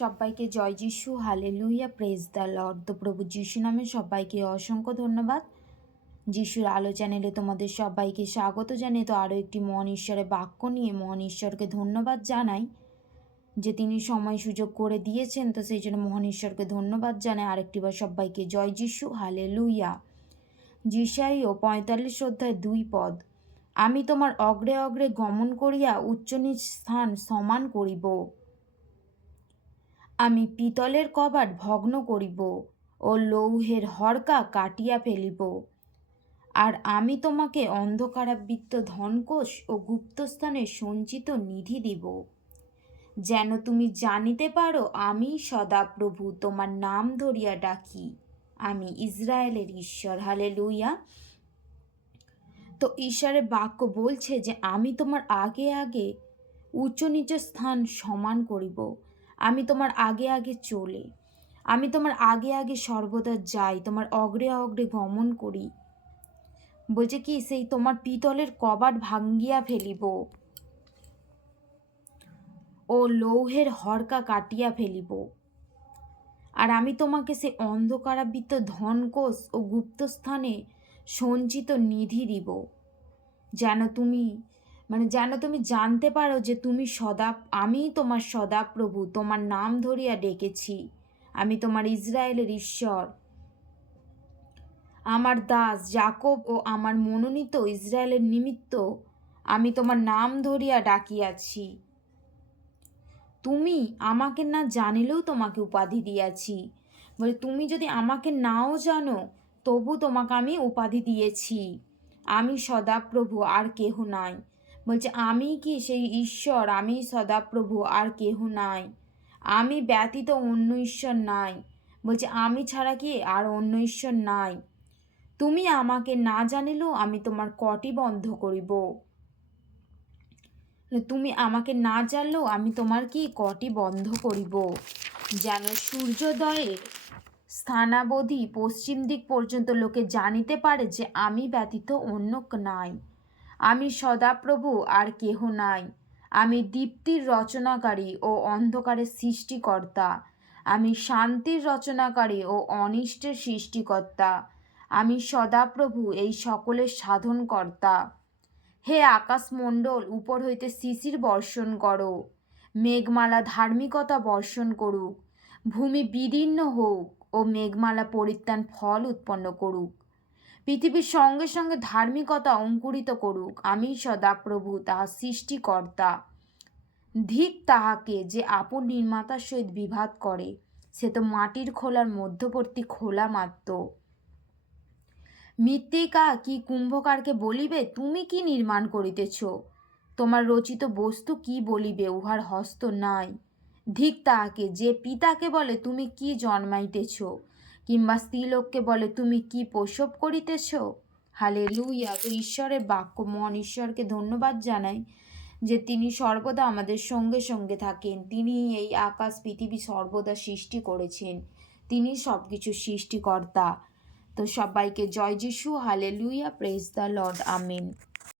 সবাইকে জয় যিশু হালে লুইয়া প্রেজ দ্য লর্ড তো প্রভু যিশু নামে সবাইকে অসংখ্য ধন্যবাদ। যিশুর আলো চ্যানেলে তোমাদের সবাইকে স্বাগত জানিয়ে তো আরও একটি মহান ঈশ্বরের বাক্য নিয়ে মহান ঈশ্বরকে ধন্যবাদ জানাই। যে তিনি সময় সুযোগ করে দিয়েছেন, তো সেই জন্য মহান ঈশ্বরকে ধন্যবাদ জানাই। আরেকটিবার সবাইকে জয় যিশু হালে লুইয়া ও পঁয়তাল্লিশ অধ্যায় দুই পদ, আমি তোমার অগ্রে অগ্রে গমন করিয়া উচ্চ স্থান সমান করিব। আমি পিতলের কবাট ভগ্ন করিব ও লৌহের হরকা কাটিয়া ফেলিব। আর আমি তোমাকে অন্ধকারাবৃত্ত ধনকোষ ও গুপ্তস্থানে সঞ্চিত নিধি দিব। যেন তুমি জানিতে পারো, আমি সদাপ্রভু তোমার নাম ধরিয়া ডাকি। আমি ইসরায়েলের ঈশ্বর হালে লুইয়া তো ঈশ্বরের বাক্য বলছে যে, আমি তোমার আগে আগে উচ্চ নিচ স্থান সমান করিব। আমি তোমার আগে আগে চলে। আমি তোমার আগে আগে সর্বদা যাই, তোমার অগ্রে অগ্রে গমন করি। বলছে কি, সেই তোমার পিতলের কবাট ভাঙ্গিয়া ফেলিব। ও লৌহের হরকা কাটিয়া ফেলিব। আর আমি তোমাকে সে অন্ধকারাবৃত্ত ধনকোষ ও গুপ্তস্থানে সঞ্চিত নিধি দিব, যেন তুমি মানে যেন তুমি জানতে পারো যে তুমি সদা আমি তোমার সদা প্রভু তোমার নাম ধরিয়া ডেকেছি। আমি তোমার ইসরায়েলের ঈশ্বর। আমার দাস জাকব ও আমার মনোনীত ইসরায়েলের নিমিত্ত আমি তোমার নাম ধরিয়া ডাকিয়াছি। তুমি আমাকে না জানিলেও তোমাকে উপাধি দিয়াছি। বলে, তুমি যদি আমাকে নাও জানো, তবু তোমাকে আমি উপাধি দিয়েছি। আমি সদা প্রভু আর কেহ নাই। বলছে, আমি কি সেই ঈশ্বর? আমি সদাপ্রভু, আর কেহ নাই। আমি ব্যতীত অন্য ঈশ্বর নাই। বলছে, আমি ছাড়া কি আর অন্য ঈশ্বর নাই? তুমি আমাকে না জানিলেও আমি তোমার কটি বন্ধ করিব? তুমি আমাকে না জানলেও আমি তোমার কি কটি বন্ধ করিব? যেন সূর্যোদয়ের স্থানাবধি পশ্চিম দিক পর্যন্ত লোকে জানিতে পারে যে, আমি ব্যতীত অন্য নাই। আমি সদাপ্রভু, আর কেহ নাই। আমি দীপ্তির রচনাকারী ও অন্ধকারের সৃষ্টিকর্তা। আমি শান্তির রচনাকারী ও অনিষ্টের সৃষ্টিকর্তা। আমি সদাপ্রভু, এই সকলের সাধনকর্তা। হে আকাশমণ্ডল, উপর হইতে শিশির বর্ষণ করো। মেঘমালা ধার্মিকতা বর্ষণ করুক। ভূমি বিদীর্ণ হোক ও মেঘমালা পরিত্রাণ ফল উৎপন্ন করুক। পৃথিবীর সঙ্গে সঙ্গে ধার্মিকতা অঙ্কুরিত করুক। আমি সদাপ্রভু, তাহা সৃষ্টিকর্তা। ধিক তাহাকে যে আপন নির্মাতার সহিত বিভাদ করে, সে তো মাটির খোলার মধ্যবর্তী খোলা মাত্র। মৃত্তিকা কি কুম্ভকারকে বলিবে, তুমি কি নির্মাণ করিতেছ? তোমার রচিত বস্তু কি বলিবে, উহার হস্ত নাই। ধিক তাহাকে যে পিতাকে বলে, তুমি কি জন্মাইতেছ? কিংবা স্ত্রীলোককে বলে, তুমি কি প্রসব করিতেছ? হালে লুইয়া তো ঈশ্বরের বাক্য মন ঈশ্বরকে ধন্যবাদ জানাই যে তিনি সর্বদা আমাদের সঙ্গে সঙ্গে থাকেন। তিনি এই আকাশ, পৃথিবী সর্বদা সৃষ্টি করেছেন। তিনি সব কিছু সৃষ্টিকর্তা। তো সবাইকে জয় যিশু। Hallelujah praise the Lord Amin